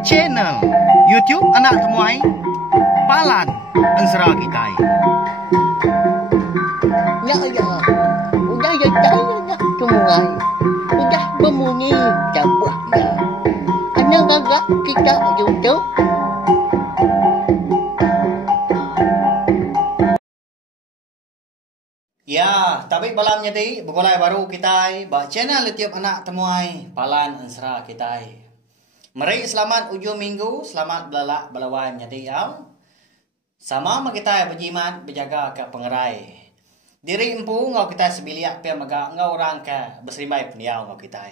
Channel YouTube Anak Temuai Palan Ansara Kitai. Ya ya, udah ya saya temuai, udah berbunyi cabutnya. Anak gagak kita YouTube. Ya, tapi malam jadi begolai baru kita ba channel YouTube Anak Temuai Palan Ansara Kitai. Mari selamat ujung minggu, selamat belalak belawan jadi au. Sama ma kita berjimat berjaga ke pengerai. Diri empu ngau kita sebiliak pia maga ngau orang ke berserimai peniau ngau kita.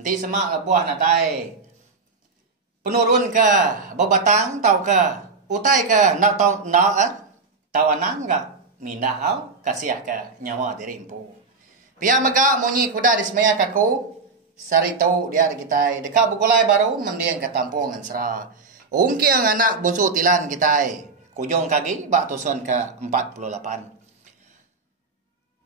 Nanti semak buah natai. Penurun ke bebatang tau ke utai ke nak tau tawanan enggak mindah au kasih ke nyawa diri empu. Pia maga munyi kuda dismaya kaku. Sari tahu dia kita dekat bukulai baru mendiang ke tampung Ansara. Ungki yang anak busu tilan kita kujung kaki bak tusun ke 48.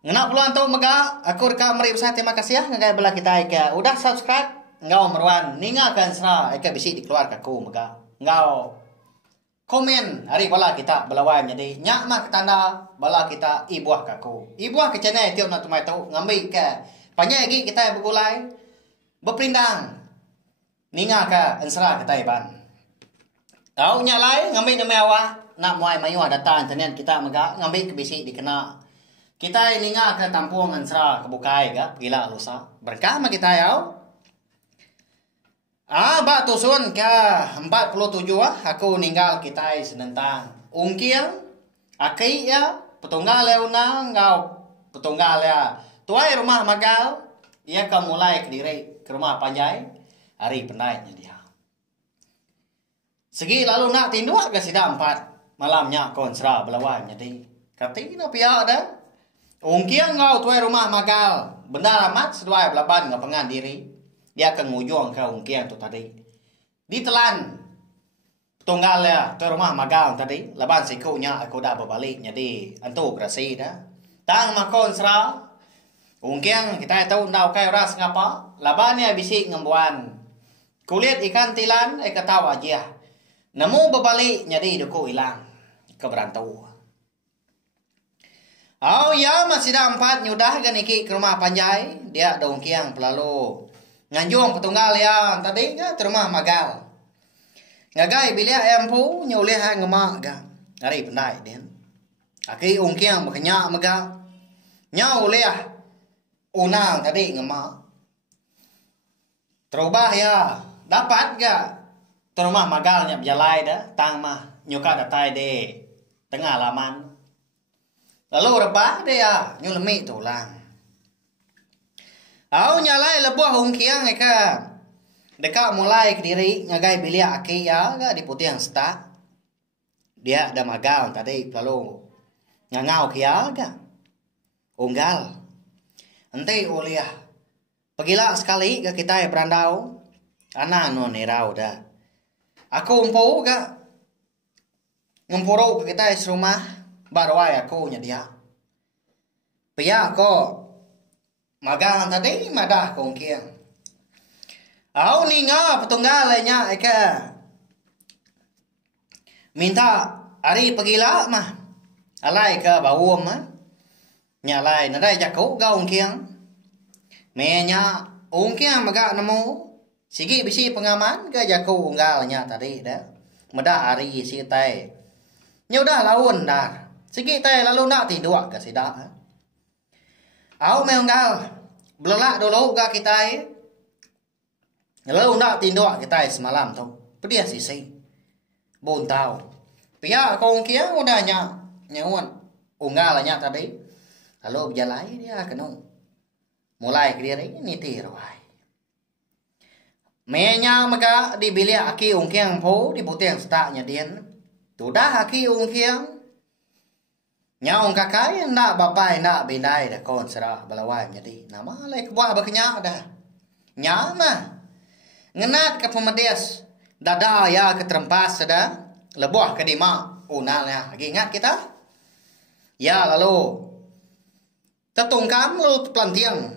Ngenak puluhan tahu mega aku reka meri besar terima kasih ya ngagai bela kita ke udah subscribe ngau meruan ninga ke Ansara eka bisi dikeluar kaku mega ngau komen hari bala kita belawan jadi nyak mak tanda bala kita ibuah kaku ibuah ke channel tiok nak tumai tahu ngambil ke panjang lagi kita bukulai berpindang ninga ka Ansara kita iban. Kau nyalai ngambil nama awak nak muai mayu datang tenen kita mega ngambil ke bisi dikena. Kita ninga ke tampung Ansara ke bukai ga gila lusa. Berkah ma kita yau. Ba tusun ke 47 aku ninggal kita senentang. Ungkiang akai ya petunggal leuna ngau petunggal ya. Tuai rumah magal ia ka mulai ke diri ke rumah panjai hari penainya dia. Segi lalu nak tinduk ke sida 4 malamnya Ansara belawan jadi katina pia ada. Ungkiang ngau tuai rumah magal benar amat seduai belaban ngapengan diri. Dia akan ngujung ke ungkiang tu tadi. Ditelan tunggal ya tuai rumah magal tadi laban sikunya aku dah berbalik jadi antu berasi dah. Tang makon Ansara ungkiang kita tahu ndau kai ras ngapa labannya bisi ngembuan kulit ikan tilan ketawa aja namu berbalik jadi duku hilang keberantau. Oh ya masih ada 4 nyudah gan iki ke rumah panjai dia ada ungkiang pelalu nganjung petunggal yang tadi ke rumah magal ngagai bilia empu nyulih ngemak ga hari pendai den aki ungkiang makanya mega nyau liah unang tadi ngemak terubah ya dapat gak terumah magalnya berjalai dah tang mah nyuka datai de tengah laman lalu rebah dia nyulemi tulang au nyalai lebuah ungkiang eka dekat mulai ke diri ngagai bilia aki ya gak di putih yang setak dia ada magal tadi lalu ngangau kia gak unggal ente uliah pagila sekali ke kita ya berandau ana no nerau dah aku umpo ga ngempuro ke kita rumah barwai aku nya dia pia ko magang tadi madah kongkiang au ninga petunggal nya eka minta ari pagila mah alai ke bawum mah nyalai nadai jakau ga ungkiang menya ungkiang maga nemu sigi bisi pengaman ga jakau unggalnya tadi dah meda ari si tai nyudah laun dah sigi tai lalu nak tidur ke sida au me unggal belak dulu ga kita lalu nak tidur kita semalam tu pedia sisi bon tau pia ko ungkiang udahnya nyawon unggalnya tadi lalu berjalai dia kena mulai ke diri ini tirawai. Menya maka dibeli aki ungkiang po di putih yang setaknya dia. Tudah aki ungkiang nyaung kakai nak bapai nak bindai dah Ansara belawan jadi nama lek buah berkenyak dah. Nyama ngenat ke pemedias dada ya ke terempas dah lebuah ke dima unalnya lagi ingat kita ya lalu tetungkam lu pelantiang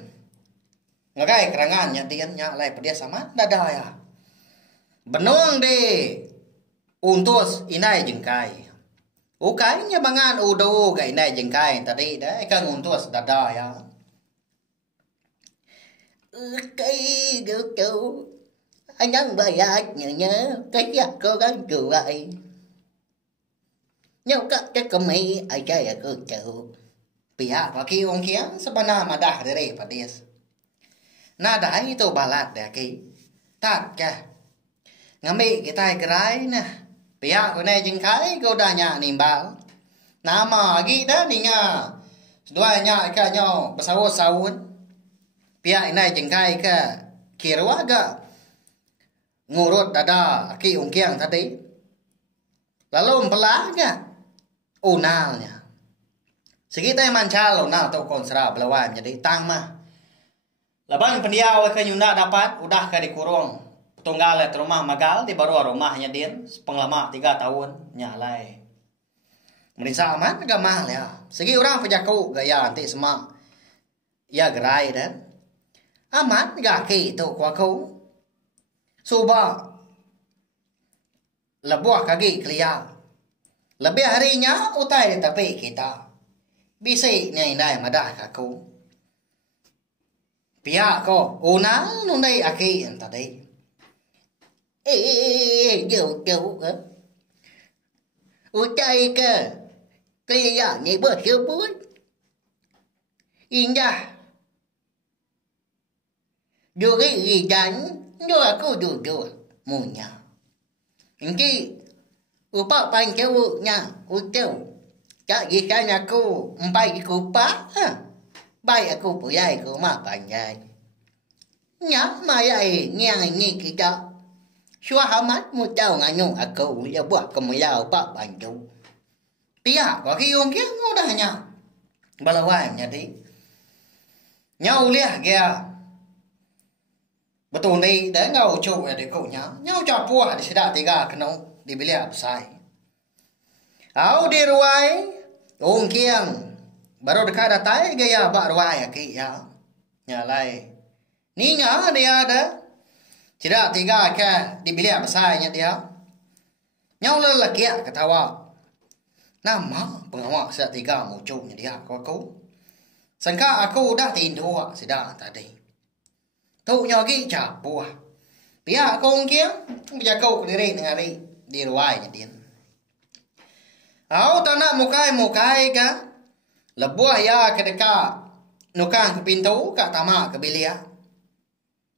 ngagai kerangan nya dian nya lai pedia sama dada ya. Benung de untus inai jengkai. Ukai nya mangan udo ga inai jengkai tadi dah kan untus dada ya. Cái kiểu anh đang bài nhớ cái gì cố gắng chịu vậy nhau cái cầm ấy ai chơi ở cứ chịu Pihak laki orang kia sebenarnya madah dari padis. Nada itu balat dah ki. Tak ke. Ngambil kita gerai nah. Pihak kau ni jengkai kau dah nyak nimbal. Nama lagi dah ni nya. Dua nyak ke nyo bersawut-sawut. Pihak ini jengkai ke kirwa ga ngurut dada ki orang kia tadi. Lalu mempelah ke unalnya. Sekitar mancal nah tu konsra belawan jadi tang mah. Laban pendiau ke nyunda dapat udah ke dikurung. Tunggal at rumah magal di baru rumahnya din penglama 3 tahun nyalai. Merisa aman gak mahal ya. Segi orang pejaku gaya nanti semua. Ya gerai dan aman gak ki tu kuaku. Suba lebuah kaki kelia. Lebih harinya utai tapi kita. Bisa nyai nai madah aku. Pihak ko unal nunai aki tadi. kiểu ucai ke kelia ni bersebut indah juga ikan do aku duduk munya inki upa pancaunya uteu Cak jika aku empai kupa, baik aku puyai ku mak panjai. Nya mayai nyang ni kita. Suah hamat mu tau nganyung aku ya buat kemuyau pak bantu. Pihak bagi orang kia mudahnya. Balawai jadi. Nhau liah dia. Betul ni dah ngau cuk ada kau nya. Nhau capua di sedak 3 kenong di bilik besar. Au di ruai Ong kiang baru dekat datai gaya bak ruai aki ya. Nyalai. Ni nya dia ada. Tidak 3 ke di bilik besarnya dia. Nyau lelaki ketawa. Nama pengawak sedak 3 munculnya dia aku. Sangka aku dah tindu sedak tadi. Tu nyogi capua. Pihak kong kiang bija kau diri dengan di ruainya dia. Au tanah mukai ka lebuah ya ke dekat nukang ke pintu kat tamak ke bilik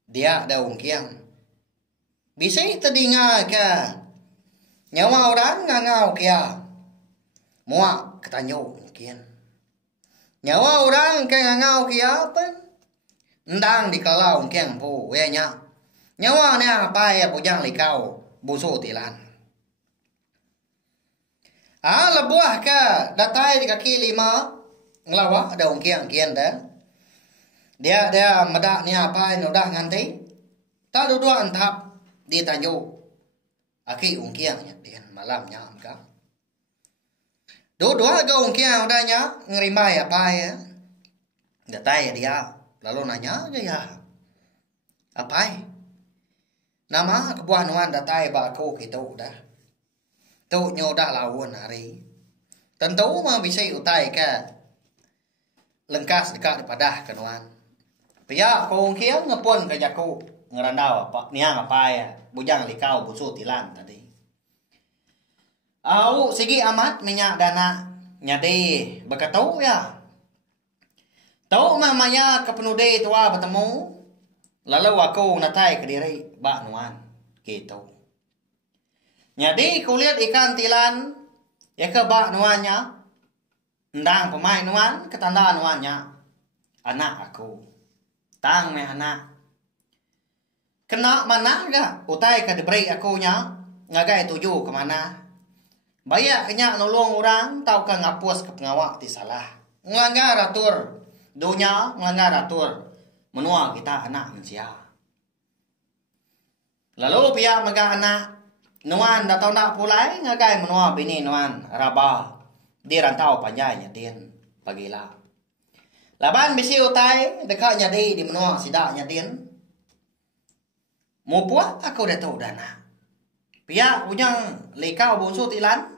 dia ada ungkiang bisa terdengar ke nyawa orang ngangau kia muak ketanyo mungkin nyawa orang ke ngangau kia pun ndang di kalau ungkiang pu nya nyawa ni apa ya bujang likau busu tilan lebuah ke datai di kaki 5 ngelawa ada ungkiang kian dah. Dia medak ni apa yang udah nganti. Tak dua antap di tanju. Aki ungkiangnya dia malamnya amka. Dua ke ungkiang udahnya ngerimai apa ya. Datai dia lalu nanya ya. Apa? Nama kebuahan datai ba aku gitu udah. Tu nyo dah lawan hari. Tentu mah bisa utai ke lengkas dekat daripada kenuan. Pihak kau kia ngepun ke jaku ngerandau apa niang apa ya bujang likau busu tilan tadi. Au segi amat minyak dana nyade bekatau ya. Tau mamanya ke penude tua bertemu lalu aku natai ke diri bak nuan gitu. Jadi kulihat ikan tilan ya ke bak nuannya ndang pemain nuan ketanda nuannya anak aku tang me anak kena mana ga utai ke diberi aku nya ngagai tuju ke mana bayak kenya nolong orang tau ke ngapus ke pengawak ti salah ngelanggar atur dunia ngelanggar atur menua kita anak manusia lalu pihak megah anak nuan datang nak pulai ngagai menua bini nuan raba di rantau panjangnya din pagilah Laban bisi utai dekat nyadi di menua sida nyadin. Mau puak aku dah tahu dana. Pihak ujang lekau bonsu tilan.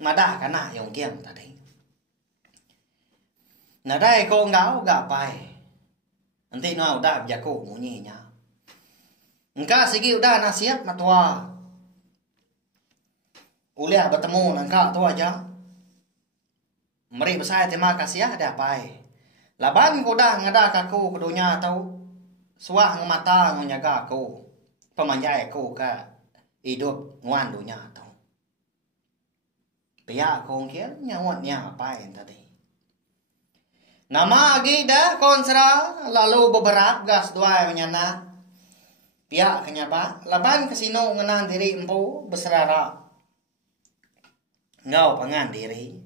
Madah kana yang kiam tadi. Nadai ko ngau gapai. Nanti no udah jago munyinya. Engkau segi udah nasihat matua. Uliah bertemu engkau tu aja. Meri besar terima kasih ada apai. Laban ko dah ngada kaku kedunya tau. Suah mata menjaga aku. Pemanjai aku ka hidup nguan dunia tau. Pihak ko kian nyawatnya apai tadi. Nama agi dah konsra lalu beberapa gas dua menyana. Pihak kenyapa laban kesino ngenang diri empu berserara. Ngau pangan diri.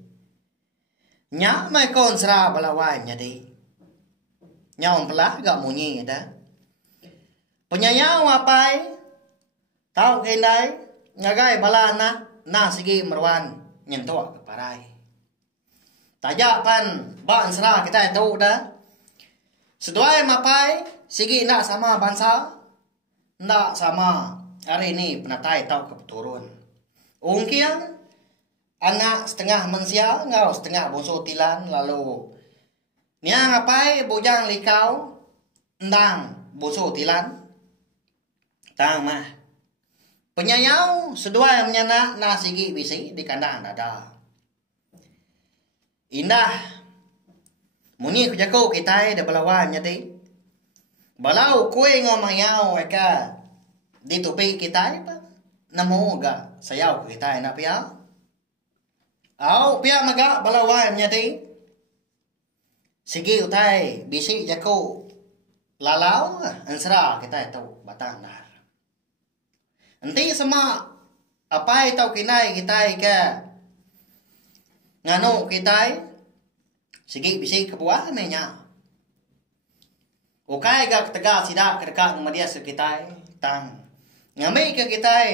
Nya mai konsra balawai nyadi. Nyau pelah gak munyi dah. Penyayau apai tau kendai ngagai bala na sigi merwan nyentuak ke parai. Tajak pan ba ansra kita tahu dah. Seduai mapai sigi nak sama bangsa. Nak sama hari ini penatai tau keturun. Ungkian anak setengah manusia ngau setengah bonso tilan lalu. Nia ngapai bujang likau ndang bonso tilan. Tang mah. Penyayau sedua yang menyana na sigi bisi di kandang dada. Indah. Muni kujaku kita de balawan nyati. Balau kue ngomayau eka di tupi kita pa. Namo ga sayau kita na pia. Au pia maga balawan nyati. Sigi utai bisi jaku lalau ansra kita itu batang dah. Nanti sama apa tahu kinai kita ke nganu kita segi bisi kebuah nanya. Okai gak tegak sida kedekat media sekitar tang ngamai ke kita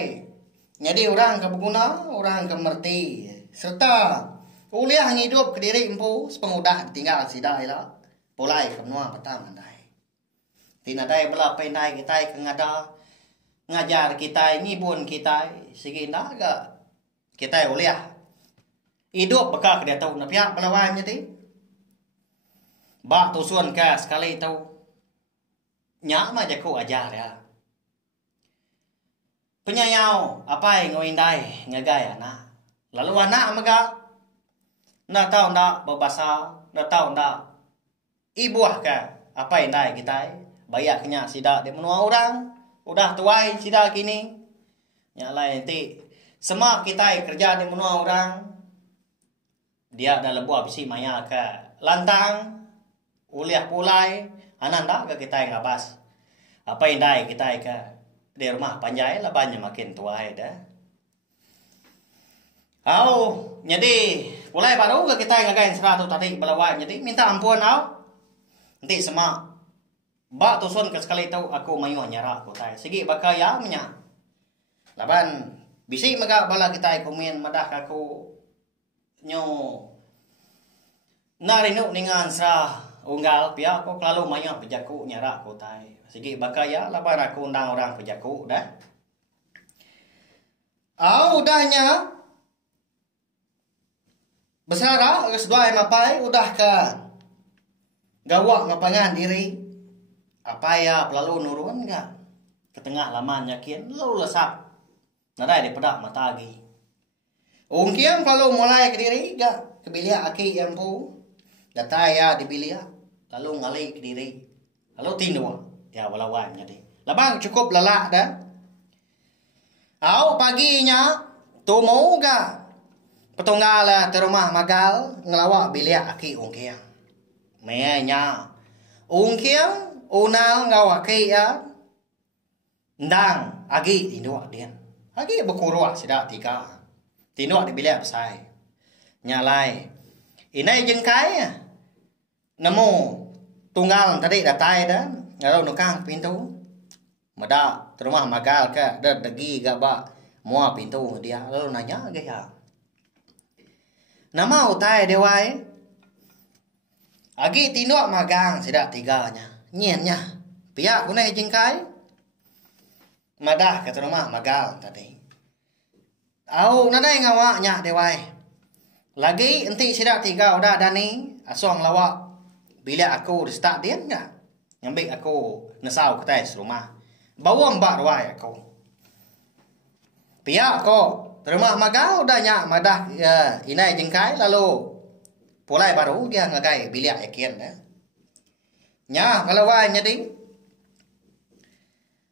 jadi orang kebeguna orang kemerti serta uliah hidup ke diri empu sepengudah tinggal sida ila polai kemua petang andai. Tina dai bela pendai kita ke ngada ngajar kita ini pun kita segi naga kita uliah hidup bekak dia tahu na pihak pelawan nyati ba tusuan ka sekali tahu nya ma jaku ajar ya penyayau apa yang ngindai ngagai anak lalu anak maga na tahu ndak berbahasa na tahu ndak ibuah ka apa yang dai kita bayaknya sida di menua orang. Udah tuai sida kini. Yang lain nanti semua kita kerja di menua orang. Dia dah lebu habisi maya ke lantang. Uliah pulai. Ananda ke kita yang ngabas. Apa yang dai kita ke di rumah panjai lah banyak makin tuai dah. Au, jadi pulai baru ke kita yang ngagain seratu tadi belawai. Jadi minta ampun au. Nanti semua ba tusun ke sekali tahu aku mayu nyara aku tai. Segi bakal ya menya. Laban bisi maga bala kita komen madah aku nyo narinu ningan sra unggal pia aku lalu mayu pejaku nyara aku tai. Segi bakal ya laban aku undang orang pejaku dah. Au udahnya besara geus dua mapai udah ke gawak ngapangan diri. Apa ya lalu nurun enggak ke tengah laman yakin lalu lesak nadai daripada mata lagi ungkian kalau mulai ke diri enggak ke bilia aki yang pu data ya di bilia lalu ngalih ke diri lalu tindu ya walawan jadi labang cukup lelah dah au paginya tu mau enggak petunggal terumah magal ngelawak bilia aki ungkian menya ungkian unal ngawaki ya ndang agi tinduak dian agi bekurua sida tika tinduak di bilik besai nyalai inai jengkai nemu tunggal tadi datai dah ngaro nukang pintu mada terumah magal ke degi gaba mua pintu dia lalu nanya ge ya nama utai dewai Agi tinok magang sida tiganya. Nyennya. Pihak kunai jingkai. Madah kata rumah magal tadi. Au nadai ngawaknya dewai. Lagi enti sida tiga udah dani asong lawak. Bila aku distak dia enggak. Ngambil aku nesau ketai serumah. Bawa mbak ruai aku. Pihak kok rumah magal udah nyak madah inai jingkai lalu pulai baru dia ngagai bilik yakin ya. Nya kalau wanya ding.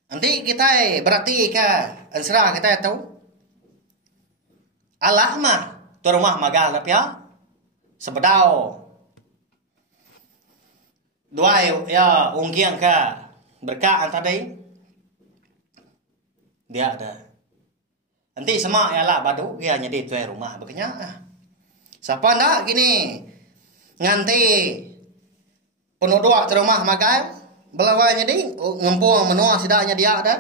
Nanti kita berarti ke ansra kita tahu. Allah mah tu rumah magal tapi ya. Sebedau. Dua ya ungkiang ke berkat tadi. Dia ada. Nanti semua ya lah badu dia jadi tuai rumah begini. Siapa ndak gini nganti penuh doa ke rumah magal belawanya ding ngempung menua sidaknya dia ada.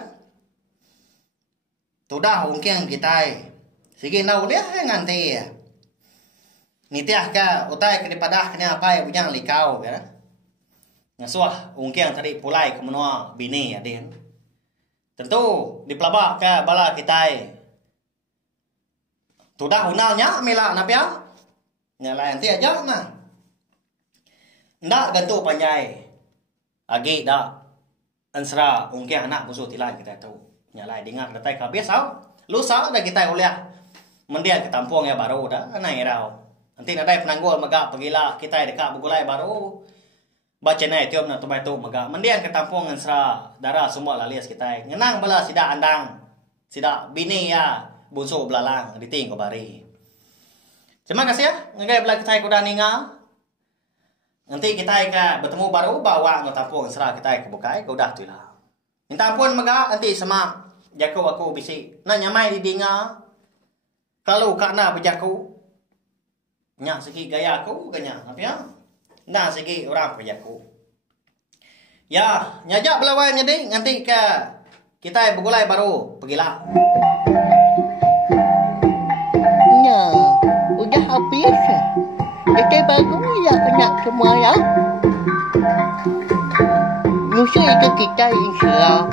Tudah mungkin kita sige nau dia nganti ya. Nitiah ka utai ke dipadah kena apa ya punya likau ya. Ngasuah mungkin tadi pulai ke menua bini ya dia. Tentu di pelabak ke bala kita. Tudah hunalnya mila napia. Nyala nanti aja mah. Ndak gantu panjai. Agi dak ansra mungkin anak musuh tilan kita tahu. Nyala dengar datai kabis au. Lu sao dah kita oleh. Mendian ke tampung ya baru dah nai rau. Nanti nadai penanggul megak pegila kita dekat bugulai baru. Baca nai tiom na tumai tu megak. Mendian ke tampung ansra darah semua lalias kita. Ngenang bala sida andang. Sida bini ya bunso belalang diting ko bari. Terima kasih ya. Ngagai bela kita kuda ningal. Nanti kita bertemu baru bawa no tampung serah kita ke bukai ke udah tu lah. Minta ampun mega nanti sama jaku aku bisi. Na nyamai di dinga. Kalau karena berjaku. Nya segi gaya aku ganya apa ya? Nah segi orang berjaku. Ya, nyajak belawai jadi nanti ke kita bergulai baru pergilah. Udah habis. Kita baru ya kena semua ya. Musuh itu kita insya Allah.